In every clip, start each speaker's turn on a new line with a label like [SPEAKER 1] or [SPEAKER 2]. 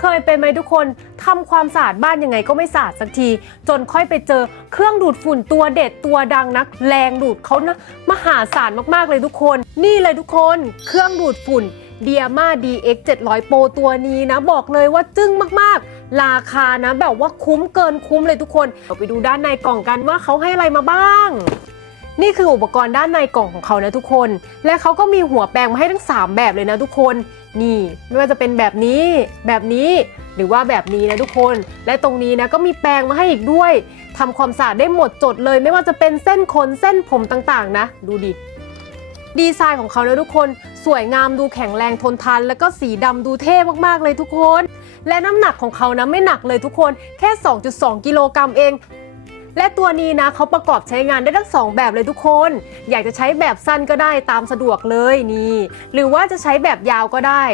[SPEAKER 1] เคยเป็นไหมทุกคนทำความสะอาดบ้านยังไงก็ไม่สะอาดสักที จนค่อยไปเจอเครื่องดูดฝุ่นตัวเด็ดตัวดังนักแรงดูดเขานะมหาศาลมากๆเลยทุกคน นี่เลยทุกคนเครื่องดูดฝุ่นเดียมา DX 700 Pro ตัวนี้นะ บอกเลยว่าจึ้งมากๆ ราคานะ แบบว่าคุ้มเกินคุ้มเลยทุกคน เราไปดูด้านในกล่องกันว่าเขาให้อะไรมาบ้าง นี่คืออุปกรณ์ด้านในกล่องของเขานะทุกคน และเขาก็มีหัวแปรงมาให้ทั้ง 3 แบบเลยนะทุกคน นี่ไม่ว่าจะเป็นแบบนี้แบบนี้หรือว่าแบบนี้นะทุกคน และตรงนี้นะก็มีแปรงมาให้อีกด้วยทำความสะอาดได้หมดจดเลย ไม่ว่าจะเป็นเส้นขนเส้นผมต่างๆ นะ ดูดิดีไซน์ของเขานะทุกคน สวยงามดูแข็งแรงทนทาน แล้วก็สีดำดูเท่มากๆเลยทุกคน และน้ำหนักของเขานะไม่หนักเลยทุกคนแค่ 2.2 กิโลกรัมเอง และตัวนี้นะเขาประกอบใช้งานได้ทั้งสองแบบเลยทุกคน อยากจะใช้แบบสั้นก็ได้ตามสะดวกเลยนี่ หรือว่าจะใช้แบบยาวก็ได้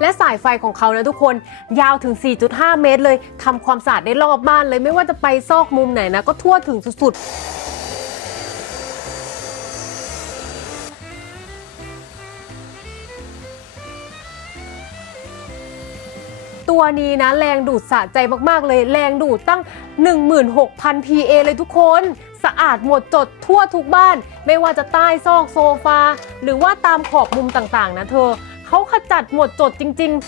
[SPEAKER 1] และสายไฟของเขานะทุกคนยาวถึง 4.5 เมตรเลยทำความสะอาดได้รอบบ้านเลย ไม่ว่าจะไปซอกมุมไหนนะก็ทั่วถึงสุดๆ ตัวนี้นะ แรงดูดสะใจมากๆเลย แรงดูดตั้ง 16,000 PA เลยทุกคน สะอาดหมดจดทั่วทุกบ้าน ไม่ว่าจะใต้ซอกโซฟา หรือว่าตามขอบมุมต่างๆ นะเธอ เขาขจัดหมดจดจริง ๆ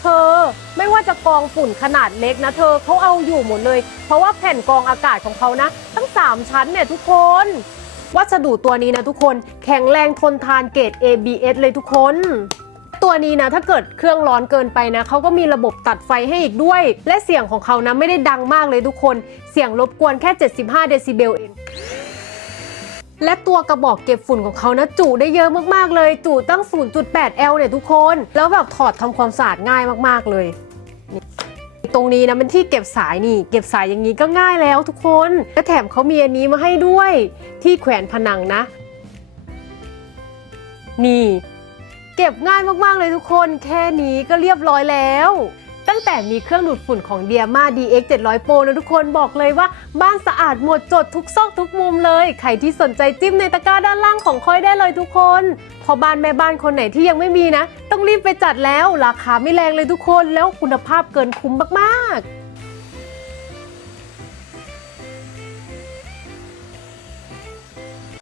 [SPEAKER 1] เธอไม่ว่าจะกองฝุ่นขนาดเล็กนะเธอเขาเอาอยู่หมดเลย เพราะว่าแผ่นกองอากาศของเขานะตั้ง 3 ชั้นเนี่ยทุกคน วัสดุตัวนี้นะทุกคน แข็งแรงทนทานเกรด ABS เลยทุกคน ตัวนี้นะถ้าเกิดเครื่องร้อนเกินไปนะเขาก็มีระบบตัดไฟให้อีกด้วย และเสียงของเขานะไม่ได้ดังมากเลยทุกคน เสียงรบกวนแค่ 75 เดซิเบลเองและตัวกระบอกเก็บฝุ่นของเขานะจุได้เยอะมากๆเลย จุตั้ง 0.8 L เนี่ยทุกคน แล้วแบบถอดทำความสะอาดง่ายมากๆเลยตรงนี้นะเป็นที่เก็บสายนี่ เก็บสายอย่างนี้ก็ง่ายแล้วทุกคน และแถมเขามีอันนี้มาให้ด้วยที่แขวนผนังนะ นี่ เก็บง่ายมากๆเลยทุกคน แค่นี้ก็เรียบร้อยแล้ว ตั้งแต่มีเครื่องดูดฝุ่นของ d ดียมา DX 700 Pro นะทุกคนบอกเลยว่า บ้านสะอาดหมดจดทุกซอกทุกมุมเลย ใครที่สนใจจิ้มในตะกร้าด้านล่างของค่อยได้เลยทุกคนพอบ้านแม่บ้านคนไหนที่ยังไม่มีนะ ต้องรีบไปจัดแล้วราคาไม่แรงเลยทุกคนแล้วคุณภาพเกินคุ้มมากๆ